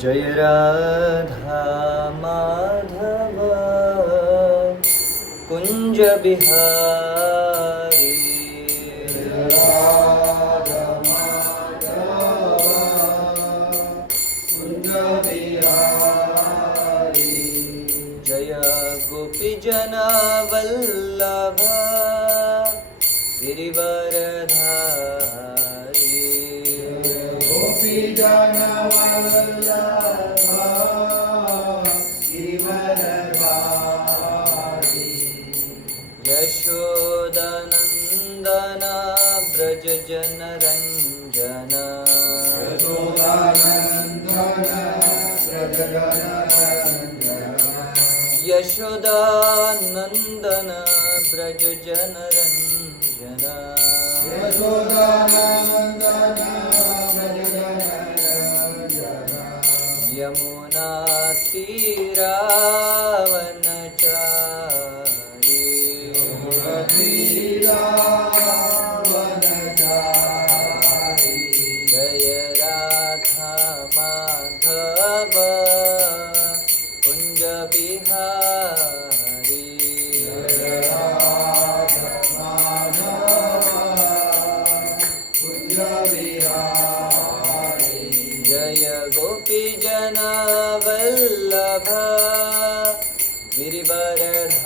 जय राधा माधव कुंज बिहारी। राधा माधव कुंज बिहारी। जय गोपी जना वल्लभ गिरिवरधारी। गोपी जन वल्लभ गिरिवरधारी। यशोदनंदन ब्रज जन रंजन। यशोदानंदन ब्रज जन रंजन। यशोदानंदन ब्रज जन रंजन। यशोदानंदन ब्रज जन रंजन। यमुना तीरावनचारी। तीरावनचारी। जय राधा माधव कुंज बिहारी। जय राधा माधव कुंज बिहारी। जय गोपी जन वल्लभ गिरिवरधारी।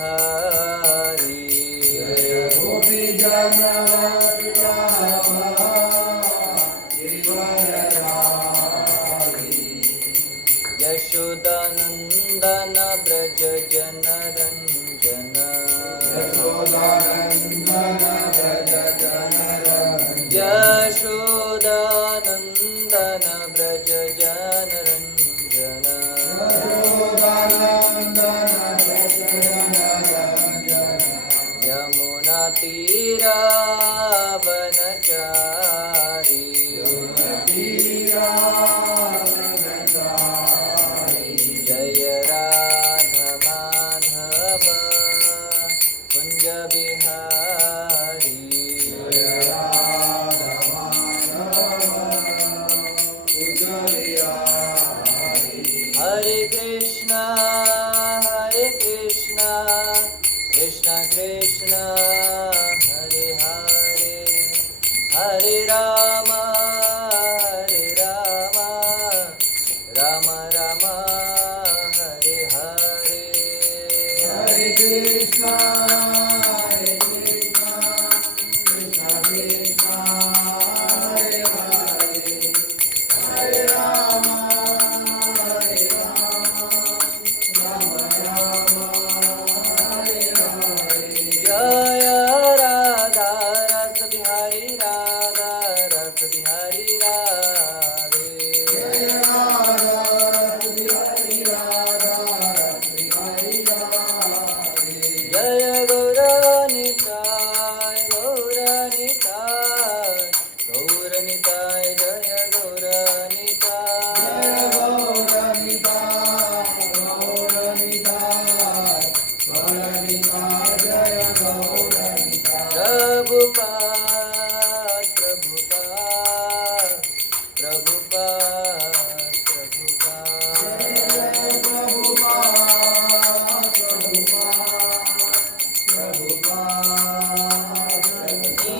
जय गोपी जन वल्लभ गिरिवरधारी। यशोदानंदन ब्रज जन रंजन। यशोदानंदन ब्रज जन रंजन। यशोदानंदन ब्रज जन रंजन। यशोदानंदन ब्रज जन रंजन। यमुना तीरावनचारी। तीरावनचारी। जय राधा माधव कुंज बिहारी। जय राधा माधव कुंज बिहारी। हरे कृष्णा कृष्ण कृष्ण हरे हरे, हरे राम राम राम हरे हरे। हरे कृष्णा कृष्ण कृष्ण हरे हरे, हरे राम राम राम हरे हरे। जय राधा रस बिहारी राधा रस बिहारी राधे। जय राधा रस बिहारी राधा रस बिहारी राधे। जय गौरनिताय गौरनिताय गौरनिताय जय गौरनिताय। जय गौरनिताय गौरनिताय गौरनिताय जय गौरनिताय। प्रभुपाद प्रभुपाद प्रभुपाद प्रभुपाद। जय प्रभुपाद प्रभुपाद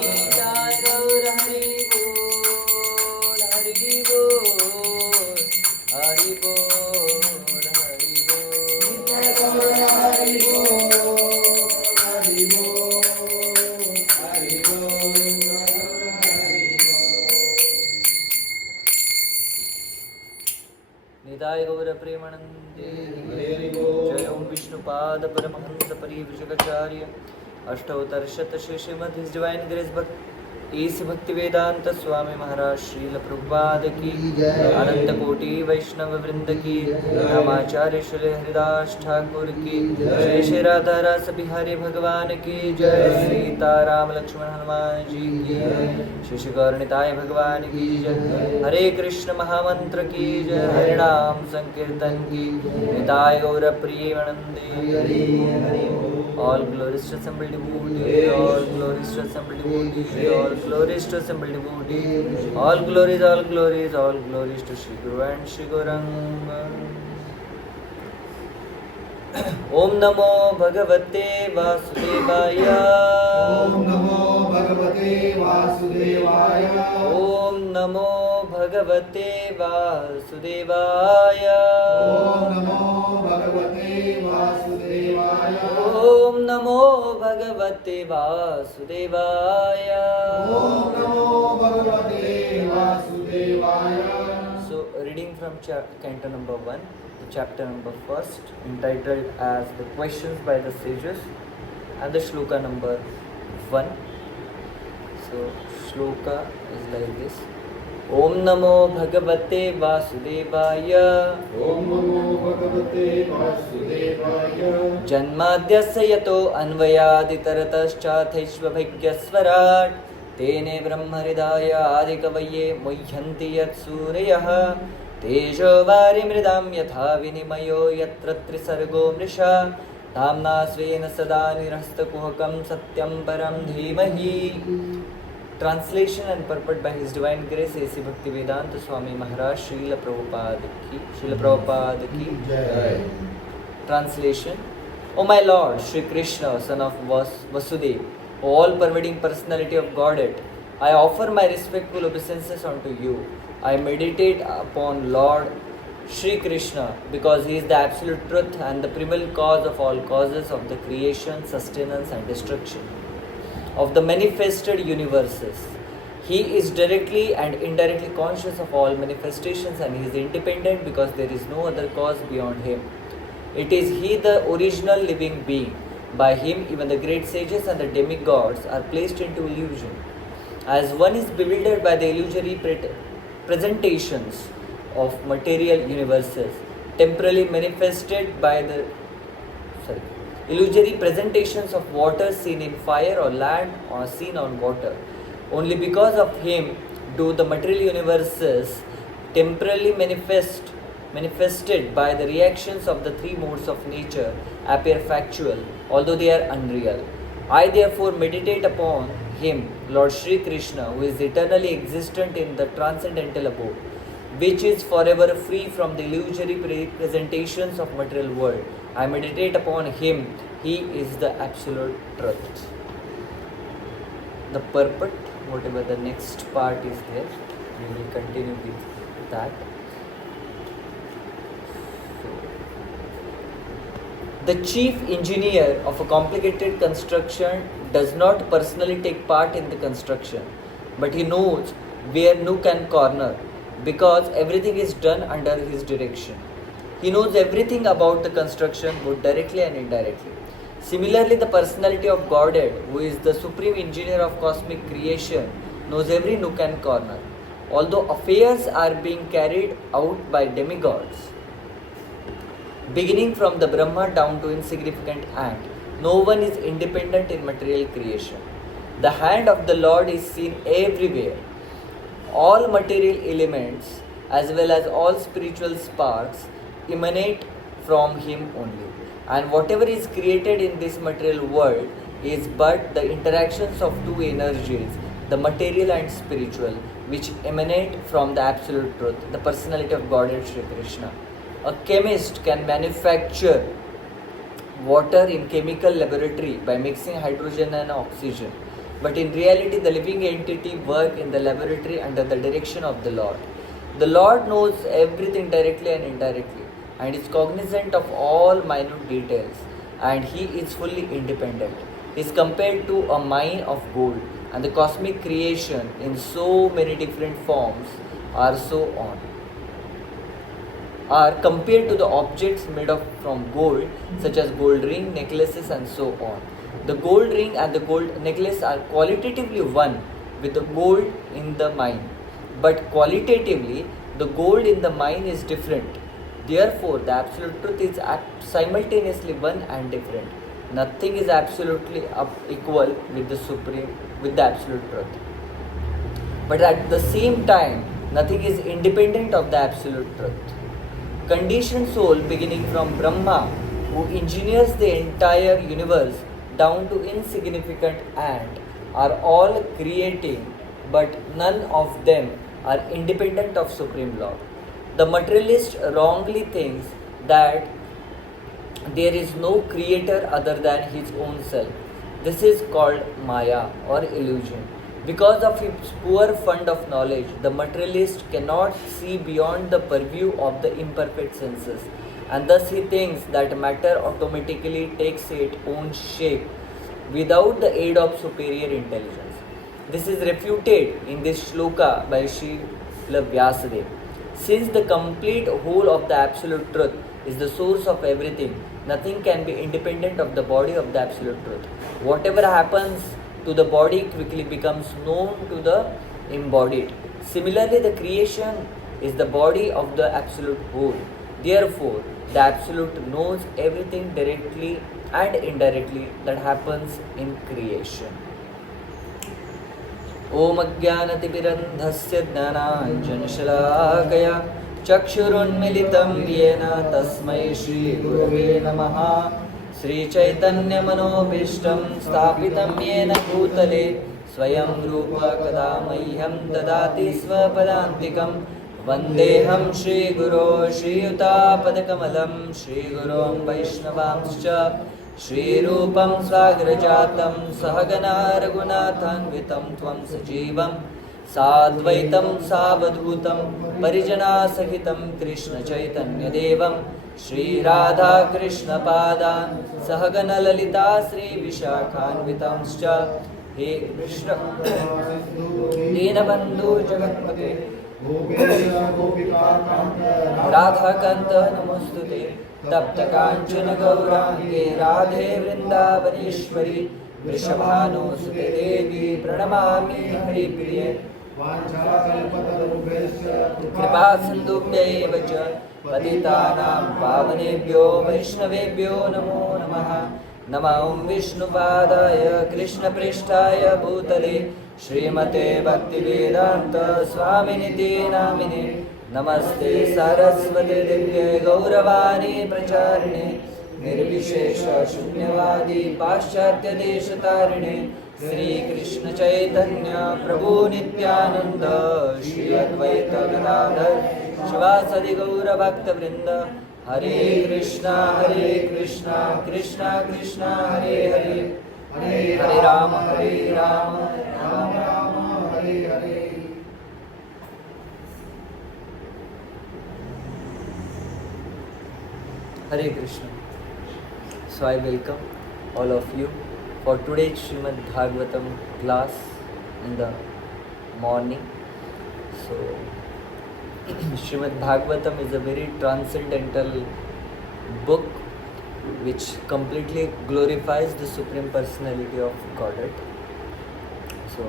निताय गौर हरि बोल हरि बोल हरि बोल हरि बोल। हरि बोल हरि बोल हरि बोल हरि बोल। निताय गौर प्रेमानंदे हरि बोल। जय ओम विष्णुपाद परमहंस परिवृषकाचार्य अष्टोत्तर शत श्रीमद् हिज डिवाइन ग्रेस भक्त ईस भक्ति वेदांत स्वामी महाराज श्रील प्रभुपाद की जय। अनंत कोटि वैष्णव वृंद की रामाचार्य श्री हरिदास ठाकुर की श्री श्री राधा रस बिहारी भगवान की जय। सीता राम लक्ष्मण हनुमान जी की श्री श्री गौरनिताय भगवान की जय। हरे कृष्ण महामंत्र की जय। हरे नाम संकीर्तन की निताय गौर प्रियमनंदे। All glorious to assembled devotees, all glorious to assembled devotees, all glories to simple devotee. All glories, all glories, all glories to Shri Guru and Shri Gauranga. Om Namo Bhagavate Vasudevaya. Om Namo Bhagavate Vasudevaya. Om Namo Bhagavate Vasudevaya. Om Namo Bhagavate Vasudevaya. Om Namo Bhagavate Vasudevaya. Om Namo Bhagavate Vasudevaya. So, reading from canto number 1, the chapter number 1st, entitled as the questions by the sages, and the shloka number 1. So, shloka is like this. Om Namo Bhagavate Vasudevaya. Om Namo Bhagavate Vasudevaya. Janmadhyasya yato अन्वयादितरतश्चाथैश्वभिज्ञस्वराट् तेने ब्रह्महृदाय आदिकवये मुह्यन्ति यत्सूरयः तेजो वारिमृदां यथा विनिमयो यत्र त्रिसर्गो मृषा धाम्ना स्वेन सदा निरस्तकुहकं सत्यं परं धीमहि. Translation and purport by His Divine Grace A.C. Bhaktivedanta Swami Maharaj Srila Prabhupada ki Jai. Translation. O my Lord, Shri Krishna, son of Vasudeva, O all-pervading personality of Godhead, I offer my respectful obeisances unto you. I meditate upon Lord Shri Krishna because He is the absolute truth and the primal cause of all causes of the creation, sustenance and destruction of the manifested universes. He is directly and indirectly conscious of all manifestations and He is independent because there is no other cause beyond Him. It is He, the original living being. By Him, even the great sages and the demigods are placed into illusion. As one is bewildered by the illusory presentations of material universes, temporarily manifested by the illusory presentations of water seen in fire or land or seen on water. Only because of Him do the material universes temporarily manifested by the reactions of the three modes of nature appear factual, although they are unreal. I therefore meditate upon Him, Lord Shri Krishna, who is eternally existent in the transcendental abode, which is forever free from the illusory presentations of material world. I meditate upon Him. He is the absolute truth. The purport, whatever the next part is there, we will continue with that. The chief engineer of a complicated construction does not personally take part in the construction, but he knows where nook and corner, because everything is done under his direction. He knows everything about the construction, both directly and indirectly. Similarly, the personality of Godhead, who is the supreme engineer of cosmic creation, knows every nook and corner. Although affairs are being carried out by demigods, beginning from the Brahma down to insignificant ant, no one is independent in material creation. The hand of the Lord is seen everywhere. All material elements, as well as all spiritual sparks, emanate from Him only. And whatever is created in this material world is but the interactions of two energies, the material and spiritual, which emanate from the absolute truth, the personality of Godhead Shri Krishna. A chemist can manufacture water in chemical laboratory by mixing hydrogen and oxygen. But in reality, the living entity works in the laboratory under the direction of the Lord. The Lord knows everything directly and indirectly, and is cognizant of all minute details, and He is fully independent. He is compared to a mine of gold, and the cosmic creation in so many different forms are compared to the objects made from gold, such as gold ring, necklaces, and so on. The gold ring and the gold necklace are qualitatively one with the gold in the mine, but qualitatively the gold in the mine is different. Therefore, the absolute truth is simultaneously one and different. Nothing is absolutely equal with the absolute truth. But at the same time, nothing is independent of the absolute truth. Conditioned soul, beginning from Brahma, who engineers the entire universe down to insignificant ant, are all creating, but none of them are independent of Supreme Lord. The materialist wrongly thinks that there is no creator other than his own self. This is called Maya or illusion. Because of his poor fund of knowledge, the materialist cannot see beyond the purview of the imperfect senses, and thus he thinks that matter automatically takes its own shape without the aid of superior intelligence. This is refuted in this shloka by Srila Vyasadeva. Since the complete whole of the absolute truth is the source of everything, nothing can be independent of the body of the absolute truth. Whatever happens to the body quickly becomes known to the embodied. Similarly, the creation is the body of the absolute whole. Therefore, the absolute knows everything directly and indirectly that happens in creation. ओम अज्ञानतिमिरन्धस्य ज्ञानाञ्जनशलाकया चक्षुरुन्मिलितं येन तस्मै श्रीगुरवे नमः। श्रीचैतन्यमनोभीष्टं स्थापितं येन भूतले स्वयं रूप कदा मह्यं ददाति स्वपदान्तिकं। वन्देऽहं श्रीगुरो श्रीयुतापदकमलं श्रीगुरों वैष्णवांश्च श्रीरूपं स्वाग्रजातं सहगना रघुनाथान्वितं त्वं सजीवं साद्वैतं सावधूतं परिजनासहितं कृष्णचैतन्यदेवं श्रीराधाकृष्णपादान् सहगनललिता श्रीविशाखान्वितांश्च। हे कृष्ण दीनबन्धु जगत्पते राधाकान्त नमोस्तुते। तप्त कांचन गौरांगे राधे वृंदावनेश्वरी वृषभानुसुते देवी प्रणमामि हरिप्रिये। कृपा सिन्धुभ्यैव च पतितानां पावनेभ्यो वैष्णवेभ्यो नमो नमः। नमः विष्णुपादाय कृष्णप्रेष्ठाय भूतले श्रीमते भक्तिवेदान्त स्वामिनिति नामिने। नमस्ते सरस्वती दिव्ये गौरवाणी प्रचारिणे निर्विशेष शून्यवादी पाश्चात्य देशतारिणे। श्री कृष्ण चैतन्य प्रभु नित्यानंद श्री अद्वैत गदाधर शिवासदि गौर भक्त वृंद। हरे Krishna Krishna Krishna Hare Hare Hare Ram Ram Ram Hare Hare. Hare Krishna. So I welcome all of you for today's Srimad Bhagavatam class in the morning. So Srimad Bhagavatam is a very transcendental book which completely glorifies the Supreme Personality of Godhead. So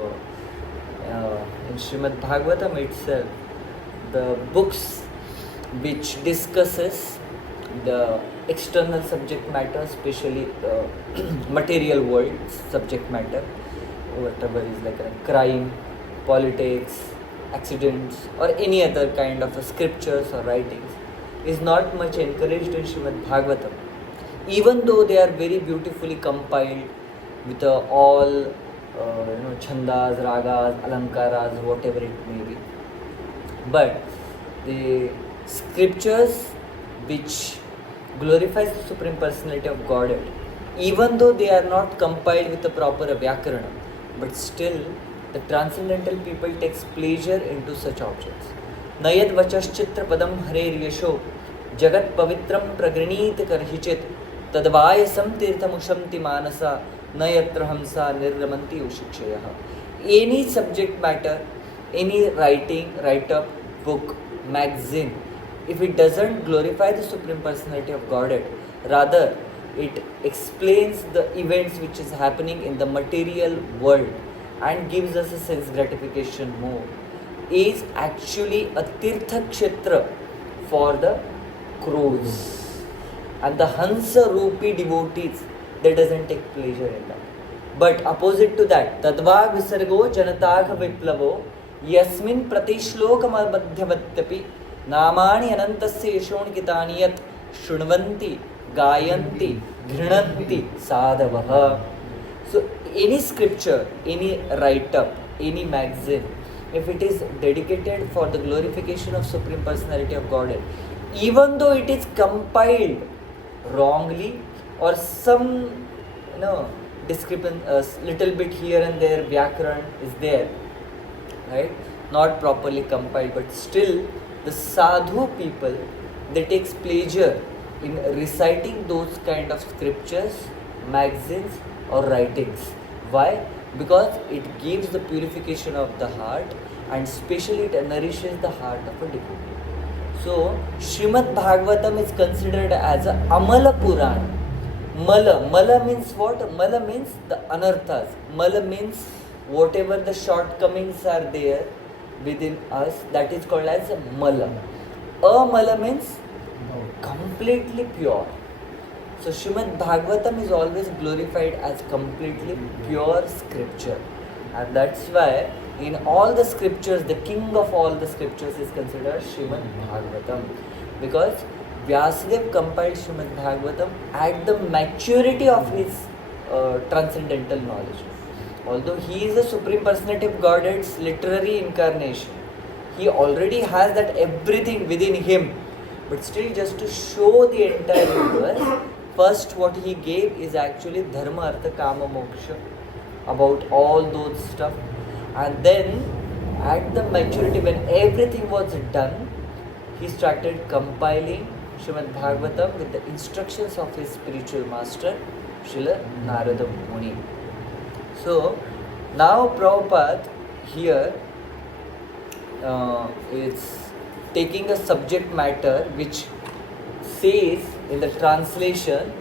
in Srimad Bhagavatam itself, the books which discusses the external subject matter, especially material world subject matter, whatever is like a crime, politics, accidents, or any other kind of scriptures or writings, is not much encouraged in Srimad Bhagavatam, even though they are very beautifully compiled with all chandas, ragas, alankaras, whatever it may be. But the scriptures which glorifies the Supreme Personality of Godhead, even though they are not compiled with the proper Vyakarana, but still the transcendental people takes pleasure into such objects. Nayad vachaschitra padam harer yasho jagat pavitram pragranit karhichit tadvayasam tirthamushamti manasa nayatra hamsa nirramanti ushikshayah. Any subject matter, any writing, write-up, book, magazine, if it doesn't glorify the Supreme Personality of Godhead, rather it explains the events which is happening in the material world and gives us a sense gratification more, is actually a tirtha kshetra for the crows. And the Hansa Rupi devotees, they doesn't take pleasure in that. But opposite to that, Tadva Visargo Janatagha Viplavo Yasmin Pratishloka Madhyavatyapi नामानि अनंतस्य यशोणितानि यत् शृण्वन्ति गायन्ति घृणन्ति साधवः. So any scripture, any write-up, any magazine, if it is dedicated for the glorification of Supreme Personality of Godhead, even though it is compiled wrongly or some, discrepant, little bit here and there, Vyakaran is there, right? Not properly compiled, but still the sadhu people, they takes pleasure in reciting those kind of scriptures, magazines or writings. Why? Because it gives the purification of the heart, and especially it nourishes the heart of a devotee. So Srimad Bhagavatam is considered as a Amala Purana. Mala means what? Mala means the anarthas. Mala means whatever the shortcomings are there within us, that is called as Mala. Amala means completely pure. So Srimad Bhagavatam is always glorified as completely pure scripture, and that's why in all the scriptures, the king of all the scriptures is considered Srimad Bhagavatam, because Vyasadeva compiled Srimad Bhagavatam at the maturity of his transcendental knowledge. Although he is a Supreme Personality of Godhead's literary incarnation, he already has that everything within him, but still just to show the entire universe, first what he gave is actually Dharma, Artha, Kama, Moksha, about all those stuff. And then at the maturity, when everything was done, he started compiling Srimad Bhagavatam with the instructions of his spiritual master, Srila Narada Muni. So now Prabhupada here is taking a subject matter which says in the translation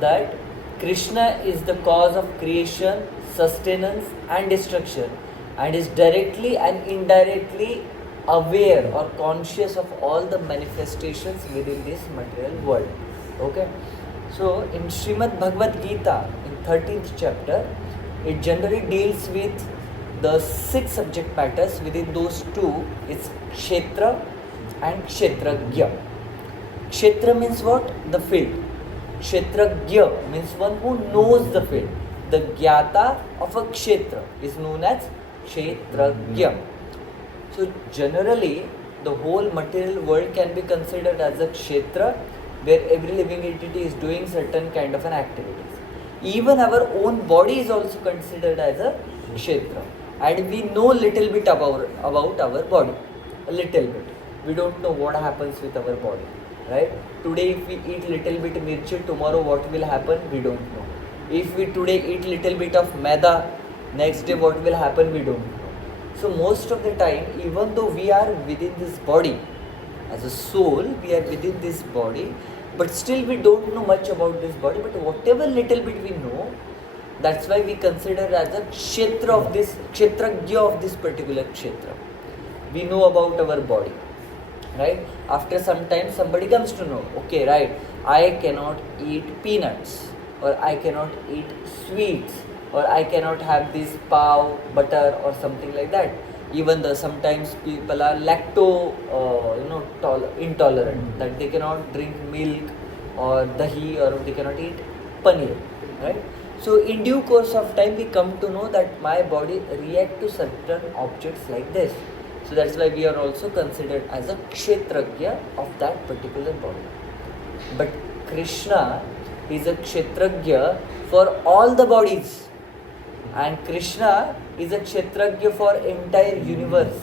that Krishna is the cause of creation, sustenance and destruction, and is directly and indirectly aware or conscious of all the manifestations within this material world. Okay, so in Srimad Bhagavad Gita, in 13th chapter, it generally deals with the 6 subject matters. Within those 2, it's Kshetra and Kshetragya. Kshetra means what? The field. Kshetragya means one who knows the field. The Gyata of a Kshetra is known as Kshetragya. So generally, the whole material world can be considered as a Kshetra, where every living entity is doing certain kind of an activities. Even our own body is also considered as a Kshetra. And we know little bit about our body. A little bit. We don't know what happens with our body. Right? Today if we eat little bit mirchi, tomorrow what will happen? We don't know. If we today eat little bit of maida, next day what will happen? We don't know. So most of the time, even though we are within this body, as a soul, we are within this body, but still we don't know much about this body. But whatever little bit we know, that's why we consider as a kshetra of this, kshetragya of this particular kshetra. We know about our body, right? After some time, somebody comes to know, okay, right, I cannot eat peanuts, or I cannot eat sweets, or I cannot have this pav, butter or something like that. Even though sometimes people are intolerant, that they cannot drink milk or dahi, or they cannot eat paneer, right? So in due course of time, we come to know that my body react to certain objects like this. So that's why we are also considered as a kshetragya of that particular body. But Krishna is a kshetragya for all the bodies. And Krishna is a kshetragya for entire universe.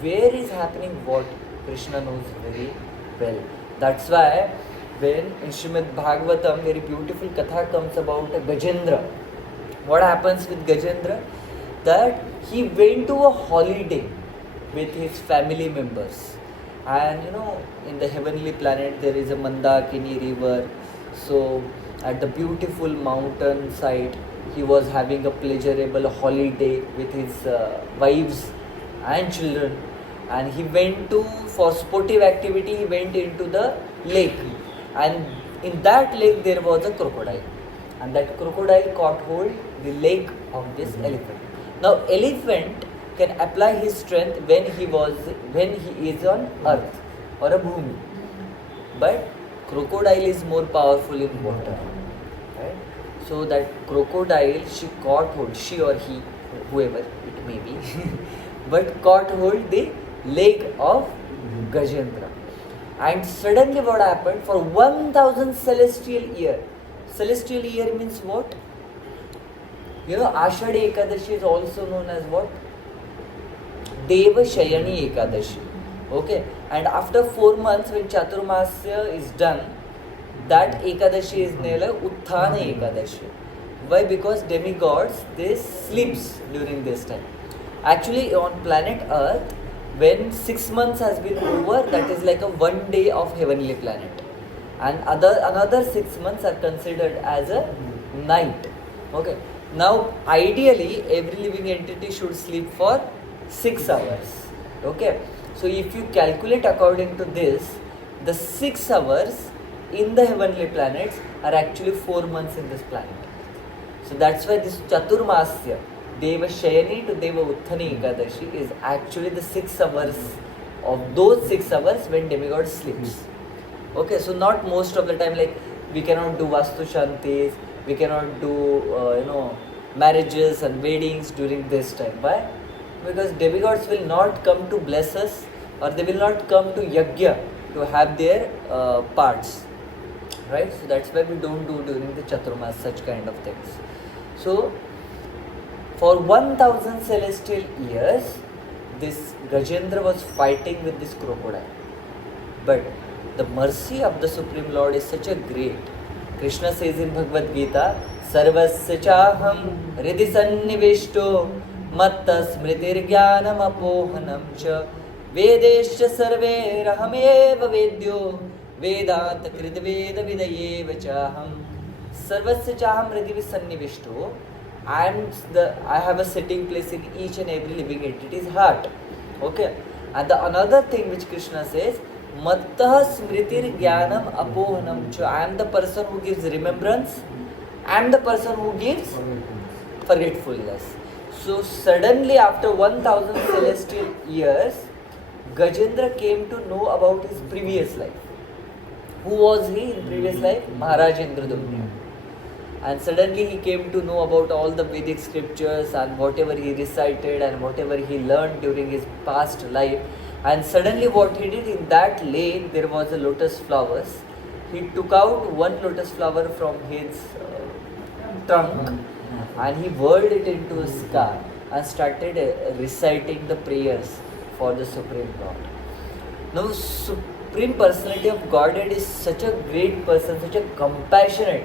Where is happening what? Krishna knows very well. That's why when in Srimad Bhagavatam, very beautiful katha comes about Gajendra. What happens with Gajendra? That he went to a holiday with his family members. And in the heavenly planet there is a Mandakini river. So at the beautiful mountain side, he was having a pleasurable holiday with his wives and children. And he went for sportive activity, he went into the lake. And in that lake there was a crocodile. And that crocodile caught hold the leg of this elephant. Now elephant can apply his strength when he is on earth or a bhumi. But crocodile is more powerful in water. Right? So that crocodile, she caught hold, she or he, whoever it may be, but caught hold the leg of Gajendra. And suddenly what happened? For 1000 celestial year. Celestial year means what? You know, Ashadhi Ekadashi is also known as what? Deva Shayani Ekadashi. Okay. And after 4 months, when Chaturmasya is done, that Ekadashi is named Utthana Ekadashi. Why? Because demigods, they sleeps during this time. Actually, on planet Earth, when 6 months has been over, that is like a 1 day of heavenly planet. And another 6 months are considered as a night. Okay. Now, ideally, every living entity should sleep for 6 hours. Okay. So, if you calculate according to this, the 6 hours in the heavenly planets are actually 4 months in this planet. So, that's why this Chaturmasya, Deva Shayani to Deva Utthani Ekadashi, is actually the 6 hours of those 6 hours when demigod sleeps. Okay, so not most of the time, like we cannot do Vastu Shantis, we cannot do marriages and weddings during this time. Why? Because demigods will not come to bless us, or they will not come to Yajna to have their parts. Right? So that's why we don't do during the Chaturmas such kind of things. So for 1000 celestial years, this Gajendra was fighting with this crocodile. But the mercy of the Supreme Lord is such a great. Krishna says in Bhagavad Gita, Sarvasya chaham hridhi sannivishto matta smritir jnanam apohanam cha vedescha sarve rahameva vedyo vedanta krit veda vidayeva chaham Sarvasya chaham hridhi sannivishto. I have a sitting place in each and every living entity's heart. Okay. And the another thing which Krishna says, Mattah smritir jnanam apohanam cha. I am the person who gives remembrance. I am the person who gives forgetfulness. So suddenly after 1000 celestial years, Gajendra came to know about his previous life. Who was he in previous life? Maharaj Indradyumna. And suddenly he came to know about all the Vedic scriptures and whatever he recited and whatever he learned during his past life. And suddenly what he did, in that lake there was a lotus flowers. He took out one lotus flower from his trunk and he whirled it into a sky and started reciting the prayers for the Supreme Lord. Now, Supreme Personality of Godhead is such a great person, such a compassionate.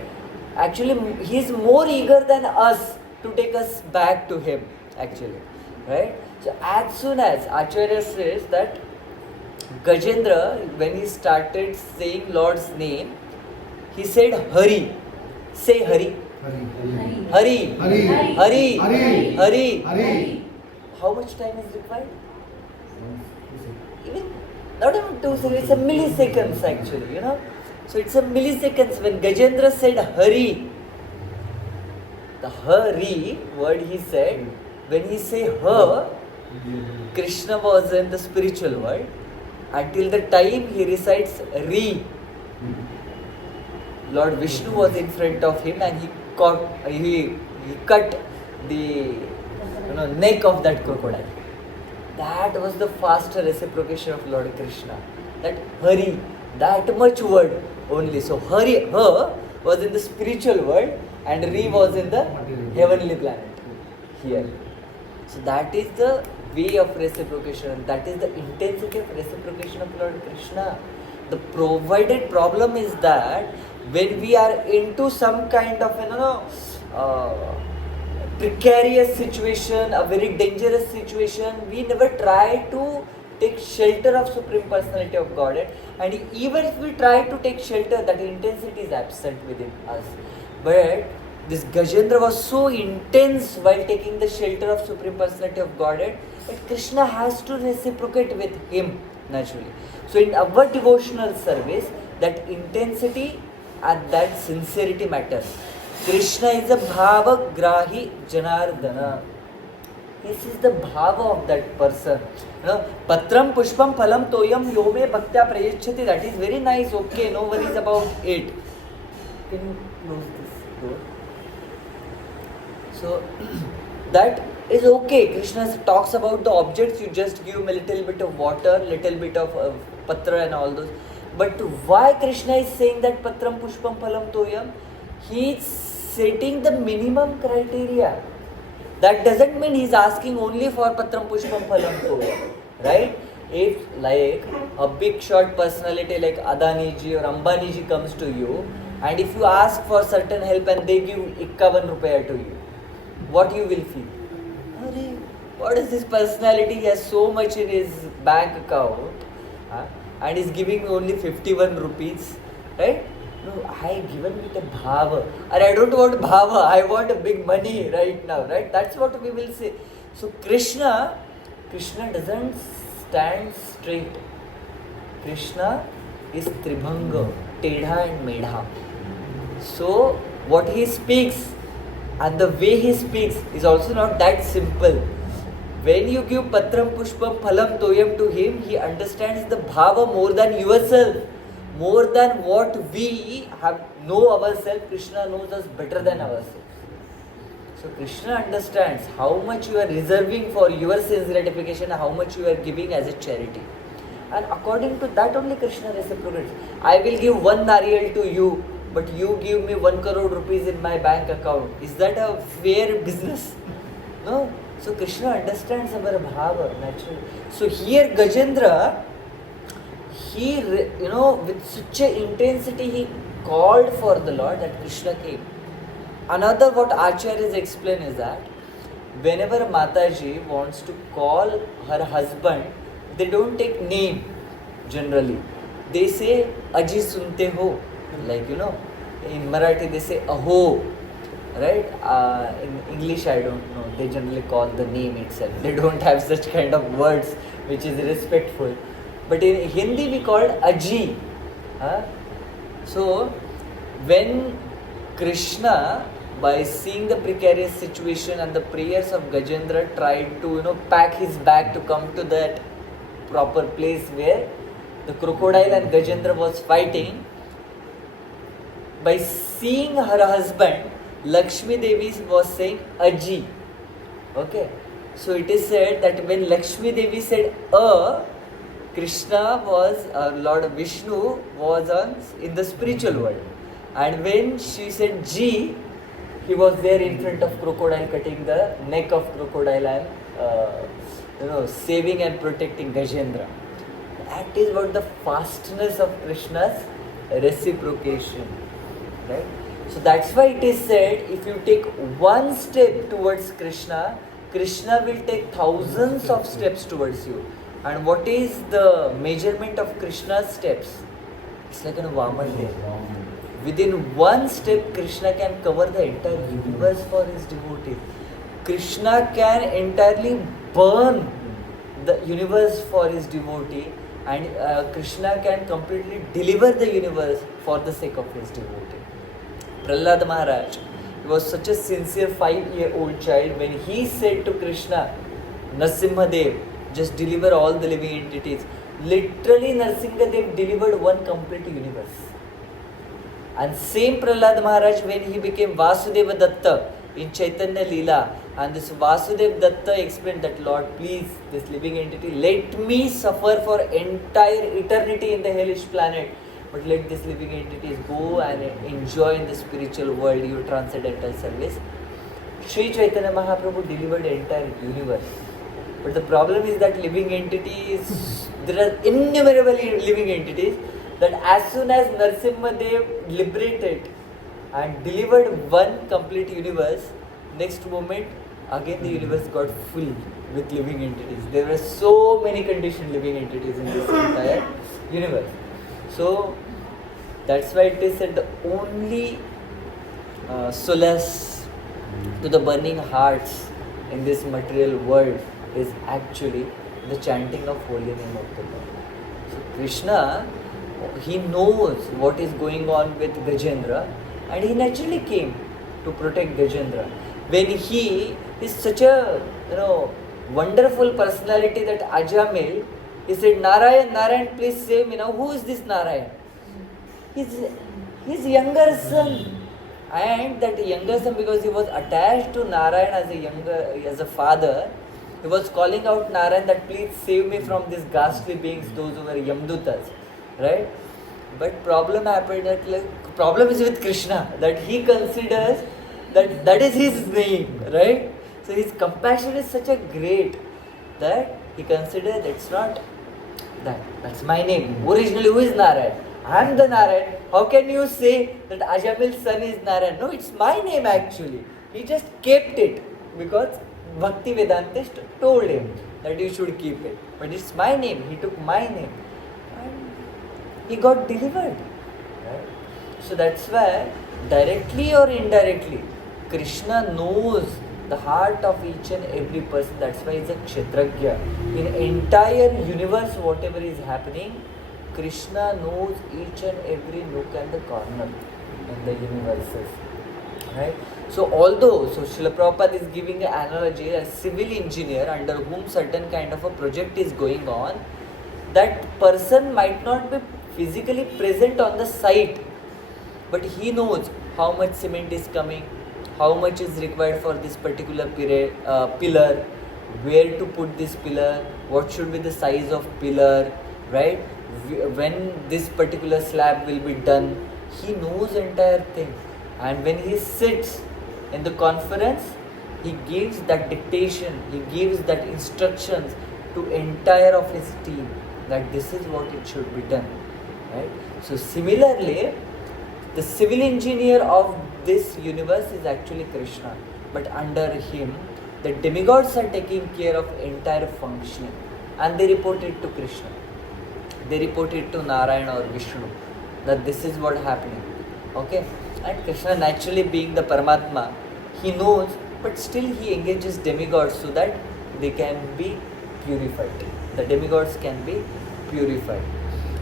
Actually, he is more eager than us to take us back to him, actually. Right? So, as soon as Acharya says that Gajendra, when he started saying Lord's name, he said Hari. Say Hari. Hari. Hari. Hari. Hari. Hari. Hari. How much time is required? Even not even 2 seconds, it's a milliseconds actually, So it's a milliseconds when Gajendra said Hari. The Hari word he said, when he say Her, Krishna was in the spiritual world. Until the time he recites Re, Lord Vishnu was in front of him and he cut the neck of that crocodile. That was the faster reciprocation of Lord Krishna. That Hari, that much word only. So Hari, Her was in the spiritual world and Re was in the heavenly planet here. So that is the way of reciprocation. That is the intensity of reciprocation of Lord Krishna. The provided problem is that when we are into some kind of precarious situation, a very dangerous situation, we never try to take shelter of Supreme Personality of Godhead. And even if we try to take shelter, that intensity is absent within us. But this Gajendra was so intense while taking the shelter of Supreme Personality of Godhead that Krishna has to reciprocate with him naturally. So in our devotional service, that intensity and that sincerity matters. Krishna is a Bhava Grahi Janardana. This is the Bhava of that person. Patram Pushpam Phalam Toyam Yome Bhaktya Prayachati. That is very nice. Okay, no worries about it. Can you close this door? So that is okay. Krishna talks about the objects. You just give him a little bit of water, little bit of patra and all those. But why Krishna is saying that patram pushpam phalam toyam? He is setting the minimum criteria. That doesn't mean he's asking only for patram pushpam phalam toyam, right? If like a big shot personality like Adani ji or Ambani ji comes to you, and if you ask for certain help and they give 51 rupees to you, what you will feel? Arey, what is this personality? He has so much in his bank account, and is giving only 51 rupees, right? No, I given with a bhava. And I don't want bhava, I want a big money right now, right? That's what we will say. So Krishna doesn't stand straight. Krishna is Tribhanga, Tedha and Medha. So what he speaks and the way he speaks is also not that simple. When you give patram pushpam phalam toyam to him, he understands the bhava more than yourself, more than what we have know ourselves. Krishna knows us better than ourselves. So Krishna understands how much you are reserving for your sense gratification, how much you are giving as a charity. And according to that only Krishna reciprocates. I will give 1 nariyal to you, but you give me 1 crore rupees in my bank account. Is that a fair business? No. So Krishna understands our bhava naturally. So here Gajendra, he, with such a intensity he called for the Lord that Krishna came. Another what Acharyas explain is that whenever Mataji wants to call her husband, they don't take name generally. They say Aji sunte ho. Like in Marathi they say aho. Right? In English I don't know. They generally call the name itself. They don't have such kind of words which is respectful. But in Hindi we call it Aji. So when Krishna, by seeing the precarious situation and the prayers of Gajendra, tried to pack his bag to come to that proper place where the crocodile and Gajendra was fighting. By seeing her husband, Lakshmi Devi was saying Aji. Okay. So it is said that when Lakshmi Devi said Krishna was, Lord Vishnu was in the spiritual world. And when she said Ji, he was there in front of crocodile, cutting the neck of crocodile and saving and protecting Gajendra. That is what the fastness of Krishna's reciprocation. Right? So that's why it is said, if you take one step towards Krishna, Krishna will take thousands of steps towards you. And what is the measurement of Krishna's steps? It's like a Vaman day. Within one step, Krishna can cover the entire universe for his devotees. Krishna can entirely burn the universe for his devotee, and Krishna can completely deliver the universe for the sake of his devotee. Prahlad Maharaj, he was such a sincere 5-year-old child. When he said to Krishna, Narasimhadev, just deliver all the living entities. Literally Narasimhadev delivered one complete universe. And same Prahlad Maharaj, when he became Vasudeva Datta in Chaitanya Leela, and this Vasudeva Datta explained that, Lord, please, this living entity, let me suffer for entire eternity in the hellish planet, but let this living entities go and enjoy in the spiritual world your transcendental service. Sri Chaitanya Mahaprabhu delivered the entire universe. But the problem is that living entities, there are innumerable living entities, that as soon as Narasimhadev liberated and delivered one complete universe, next moment again the universe got full with living entities. There were so many conditioned living entities in this entire universe. So that's why it is said the only solace to the burning hearts in this material world is actually the chanting of holy name of the Lord. So Krishna, he knows what is going on with Gajendra, and he naturally came to protect Gajendra. When he is such a wonderful personality that Ajamil, he said, Narayan, please say me now, who is this Narayan? His younger son. And that younger son, because he was attached to Narayan as a father, he was calling out Narayan that please save me from these ghastly beings, those who were Yamdutas, right? But problem happened that problem is with Krishna, that he considers that is his name, right? So his compassion is such a great that he considers it's not that's my name. Originally, who is Narayan? I am the Narayan. How can you say that Ajamil's son is Narayan? No, it's my name actually. He just kept it because Bhakti Vedantist told him that you should keep it. But it's my name. He took my name. And he got delivered. Right? So that's why, directly or indirectly, Krishna knows the heart of each and every person. That's why he's a Kshetragya. In entire universe, whatever is happening, Krishna knows each and every nook and the corner in the universes. Right? So Srila Prabhupada is giving an analogy, a civil engineer under whom certain kind of a project is going on, that person might not be physically present on the site, but he knows how much cement is coming, how much is required for this particular pillar, where to put this pillar, what should be the size of pillar, right? When this particular slab will be done. He knows entire thing. And when he sits in the conference, he gives that dictation, he gives that instructions to entire of his team that this is what it should be done, right? So similarly, the civil engineer of this universe is actually Krishna, but under him the demigods are taking care of entire functioning, and they report it to Krishna, they report it to Narayana or Vishnu that this is what happening. Okay, and Krishna, naturally being the Paramatma, he knows, but still he engages demigods so that they can be purified. The demigods can be purified.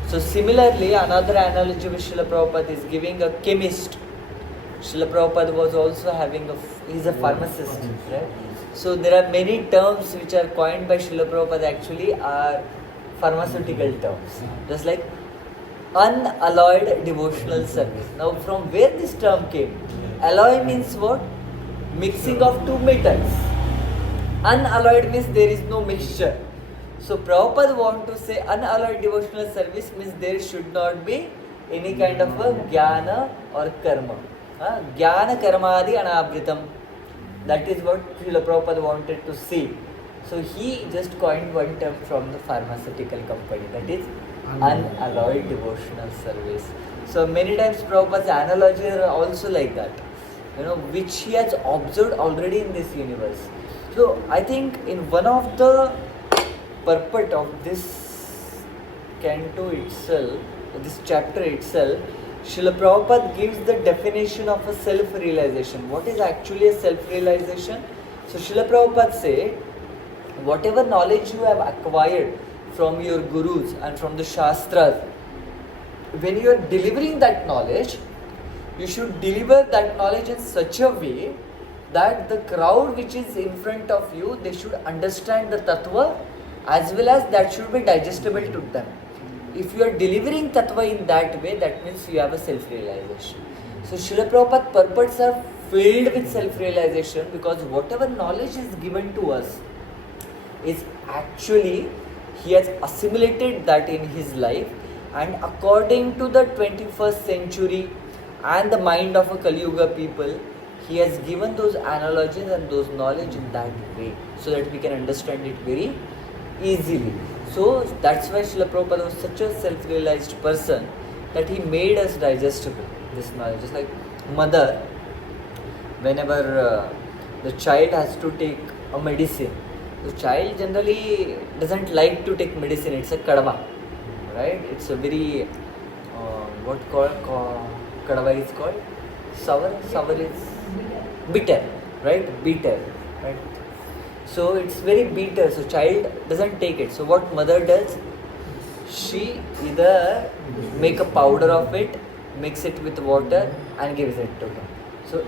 So similarly, another analogy which Srila Prabhupada is giving, a chemist. Srila Prabhupada was also having he's a pharmacist, right? So there are many terms which are coined by Srila Prabhupada actually are pharmaceutical terms. Just like unalloyed devotional service. Now from where this term came? Alloy means what? Mixing of two metals. Unalloyed means there is no mixture. So Prabhupada want to say unalloyed devotional service means there should not be any kind of a jnana or karma. Jnana karmadi anavritam. That is what Srila Prabhupada wanted to say. So he just coined one term from the pharmaceutical company, that is unalloyed devotional service. So many times Prabhupada's analogies are also like that, which he has observed already in this universe. So I think in one of the purport of this canto itself, this chapter itself, Srila Prabhupada gives the definition of a self-realization. What is actually a self-realization? So Srila Prabhupada said, whatever knowledge you have acquired from your gurus and from the shastras, when you are delivering that knowledge, you should deliver that knowledge in such a way that the crowd which is in front of you, they should understand the tattva as well as that should be digestible to them. If you are delivering tattva in that way, that means you have a self-realization. So Srila Prabhupada purports are filled with self-realization because whatever knowledge is given to us is actually he has assimilated that in his life, and according to the 21st century and the mind of a Kali Yuga people, he has given those analogies and those knowledge in that way so that we can understand it very easily. So that's why Srila Prabhupada was such a self-realized person that he made us digestible, this knowledge. Just like mother, whenever the child has to take a medicine, the child generally doesn't like to take medicine, it's a kadava, right? It's a very, kadava is called? Sour is bitter, right? Bitter, right? So it's very bitter, so child doesn't take it. So what mother does, she either make a powder of it, mix it with water and gives it to him. So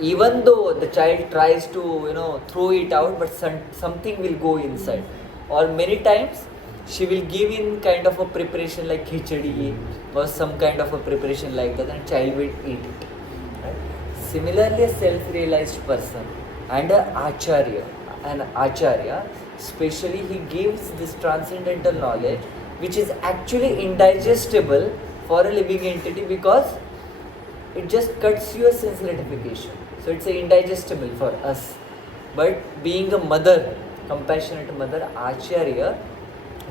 even though the child tries to throw it out, but something will go inside. Or many times she will give in kind of a preparation like khichdi or some kind of a preparation like that, and child will eat it. Right? Similarly, a self-realized person and an acharya, especially he gives this transcendental knowledge which is actually indigestible for a living entity because it just cuts your sense gratification. So it's indigestible for us. But being a mother, compassionate mother, acharya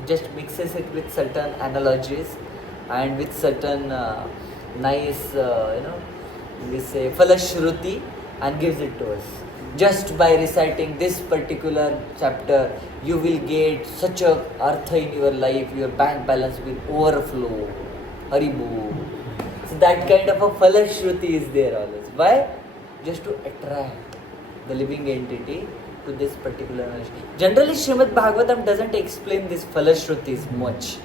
just mixes it with certain analogies and with certain nice, we say falashruti, and gives it to us. Just by reciting this particular chapter, you will get such a artha in your life, your bank balance will overflow. Haribo. So that kind of a falashruti is there always. Why? Just to attract the living entity to this particular knowledge. Generally, Srimad Bhagavatam doesn't explain these falashrutis much.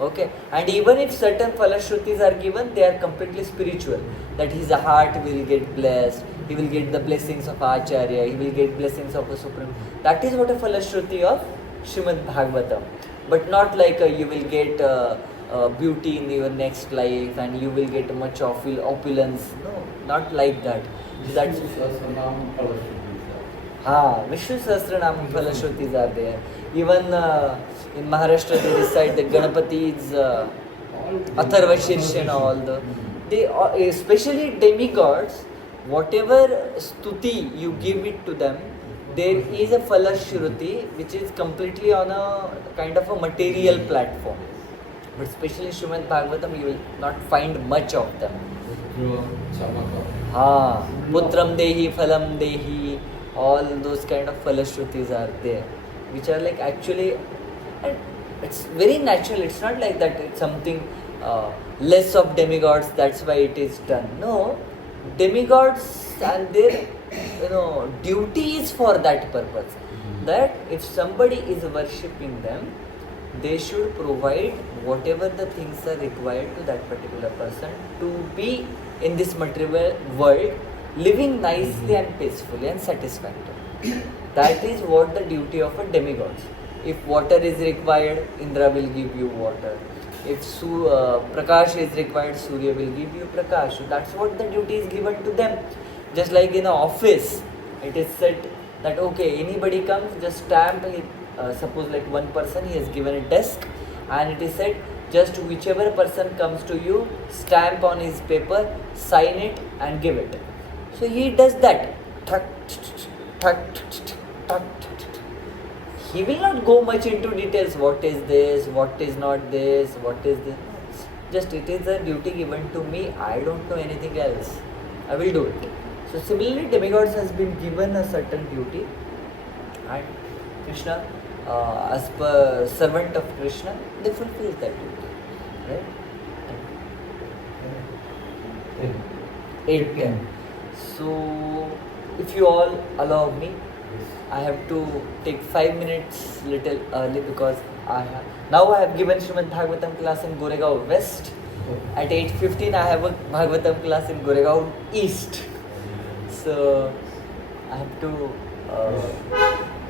Okay, and even if certain falashrutis are given, they are completely spiritual. That his heart will get blessed, he will get the blessings of Acharya, he will get blessings of the Supreme. That is what a falashruti of Srimad Bhagavatam. But not like you will get beauty in your next life and you will get much opulence. No, not like that. That's Vishnu Sahasranam falashrutis are there. Even in Maharashtra they recite the Ganapati's Atharva Shirsha and all they especially demigods, whatever stuti you give it to them, there is a falashruti which is completely on a kind of a material platform. But especially Srimad Bhagavatam you will not find much of them. Putram Dehi, Phalam Dehi, all those kind of falashrutis are there, which are like actually, and it's very natural. It's not like that it's something less of demigods, that's why it is done. No, demigods and their duty is for that purpose. That if somebody is worshipping them, they should provide whatever the things are required to that particular person to be in this material world, living nicely and peacefully and satisfactory. That is what the duty of a demigod. If water is required, Indra will give you water. If Prakash is required, Surya will give you Prakash. So that's what the duty is given to them. Just like in an office, it is said that okay, anybody comes, just stamp. Suppose like one person, he has given a desk, and it is said just whichever person comes to you, stamp on his paper, sign it and give it. So he does that. He will not go much into details. What is this? What is not this? What is this? Just it is a duty given to me. I don't know anything else. I will do it. So similarly, demigods has been given a certain duty, and Krishna, as per servant of Krishna, they fulfill that duty. Right? 8:10. So, if you all allow me, I have to take 5 minutes little early because I have given Srimad Bhagavatam class in Goregaon West. At 8:15 I have a Bhagavatam class in Goregaon East. So I have to.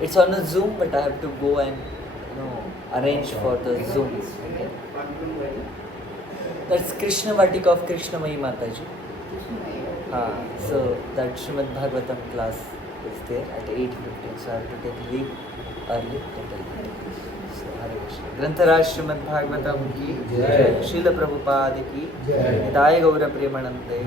It's on a Zoom, but I have to go and arrange for the Zoom. Okay. That's Krishna Vatika of Krishnamayi Mataji. So that Srimad Bhagavatam class is there at 8:15. So I have to take leave early. So Hare Krishna. Grantharaj Srimad Bhagavatam ki Jai. Srila Prabhupada ki Jai. Nitaya Gaura Premanande.